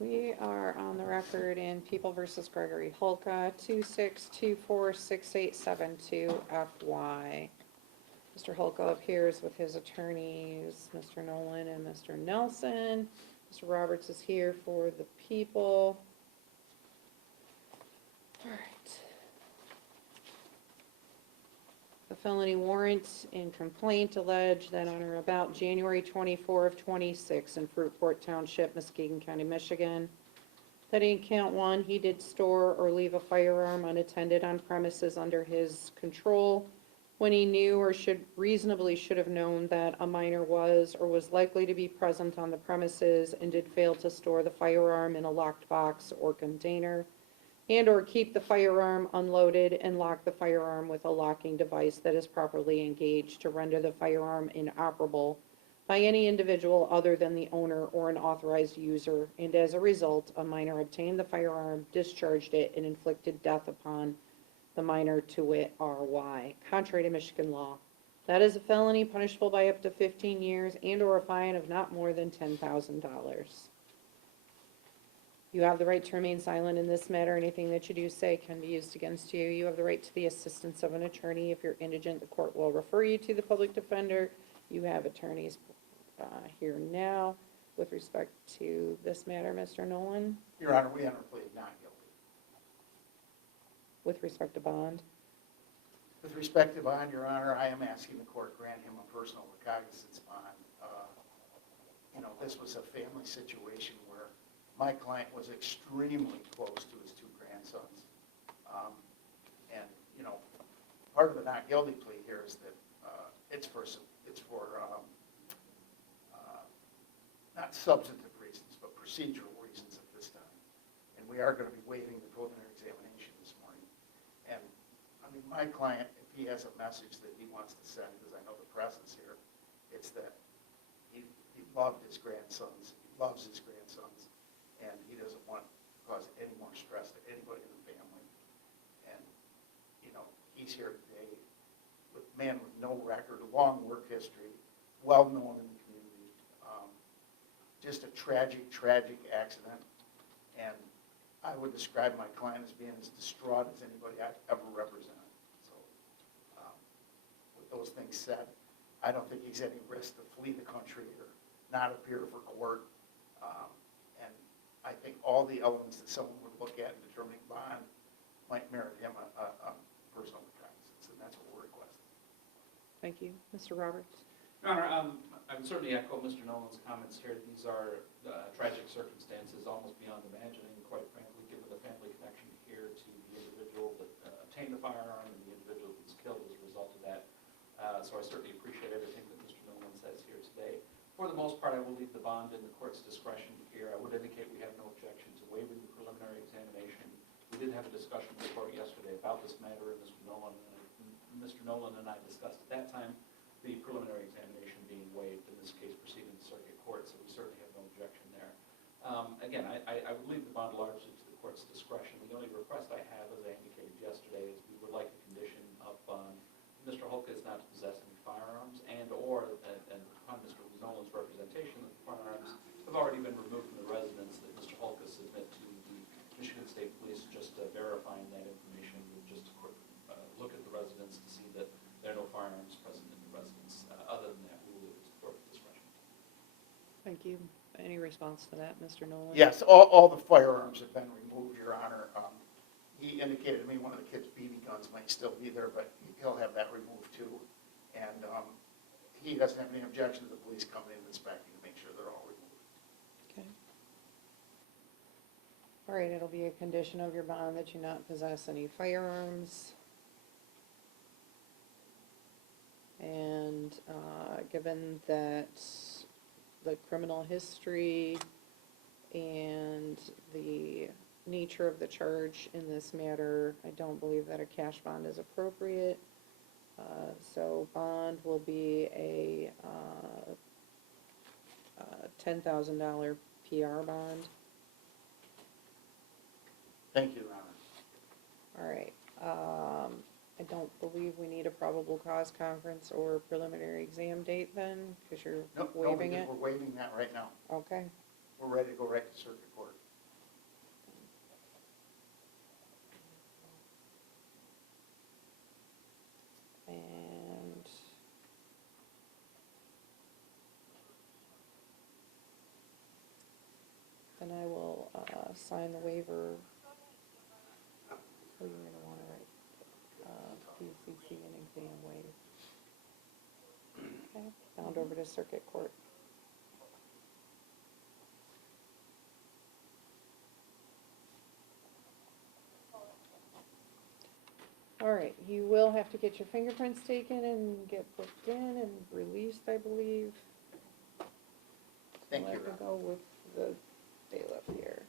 We are on the record in People versus Gregory Hulka, 26246872 FY. Mr. Hulka appears with his attorneys, Mr. Nolan and Mr. Nelson. Mr. Roberts is here for the people. All right. The felony warrant and complaint allege that on or about January 24 of 26 in Fruitport Township, Muskegon County, Michigan, that in count one, he did store or leave a firearm unattended on premises under his control when he knew or should have known that a minor was or was likely to be present on the premises and did fail to store the firearm in a locked box or container, and or keep the firearm unloaded and lock the firearm with a locking device that is properly engaged to render the firearm inoperable by any individual other than the owner or an authorized user, and as a result, a minor obtained the firearm, discharged it, and inflicted death upon the minor, to wit, R.Y., contrary to Michigan law. That is a felony punishable by up to 15 years and or a fine of not more than $10,000. You have the right to remain silent in this matter. Anything that you do say can be used against you. You have the right to the assistance of an attorney. If you're indigent, the court will refer you to the public defender. You have attorneys here now. With respect to this matter, Mr. Nolan? Your Honor, we enter plea of not guilty. With respect to bond? With respect to bond, Your Honor, I am asking the court grant him a personal recognizance bond. This was a family situation where my client was extremely close to his two grandsons. Part of the not guilty plea here is that it's for not substantive reasons, but procedural reasons at this time. And we are going to be waiving the preliminary examination this morning. And my client, if he has a message that he wants to send, because I know the press is here, it's that he loved his grandsons, he loves his grandsons, and he doesn't want to cause any more stress to anybody in the family. And, he's here today with a man with no record, a long work history, well known in the community. Just a tragic, tragic accident. And I would describe my client as being as distraught as anybody I've ever represented. So, with those things said, I don't think he's any risk to flee the country or not appear for court. And I think all the elements that someone would look at in determining bond might merit him a personal recognizance, and that's what we're requesting. Thank you. Mr. Roberts? Your Honor, I would certainly echo Mr. Nolan's comments here. These are tragic circumstances, almost beyond imagining, quite frankly, given the family connection here to the individual that obtained the firearm and the individual who was killed as a result of that. So I certainly appreciate everything that Mr. Nolan says here today. For the most part, I will leave the bond in the court's discretion here. I would indicate we have no objection to waiving the preliminary examination. We did have a discussion with the court yesterday about this matter, and Mr. Nolan and I discussed at that time the preliminary examination being waived, in this case proceeding to circuit court, so we certainly have no objection there. Again, I would leave the bond largely to the court's discretion. The only request I have, as I indicated yesterday, is we would like a condition of bond. Mr. Hulka is not to possess any firearms, and upon Mr. Nolan's representation that the firearms have already been removed from the residence, that Mr. Hulka submit to the Michigan State Police, just verifying that information with just a quick look at the residence to see that there are no firearms present in the residence. Other than that, we will leave it to the court's discretion. Thank you. Any response to that, Mr. Nolan? Yes, all the firearms have been removed, Your Honor. He indicated to me one of the kids' BB guns might still be there, but he'll have that removed too. And he doesn't have any objection to the police coming in and inspecting to make sure they're all removed. Okay. All right, it'll be a condition of your bond that you not possess any firearms. And given that the criminal history and the nature of the charge in this matter, I don't believe that a cash bond is appropriate. So bond will be a $10,000 PR bond. Thank you, Your Honor. All right. I don't believe we need a probable cause conference or preliminary exam date then, because you're Nope, waiving it? we're waiving that right now. Okay. we're ready to go right to circuit court. And then I will sign the waiver. Oh, you're gonna wanna write, PCC and exam waive. Okay, bound over to circuit court. All right, you will have to get your fingerprints taken and get booked in and released, I believe. Thank I'll you, have to Rob. go with the bailiff here.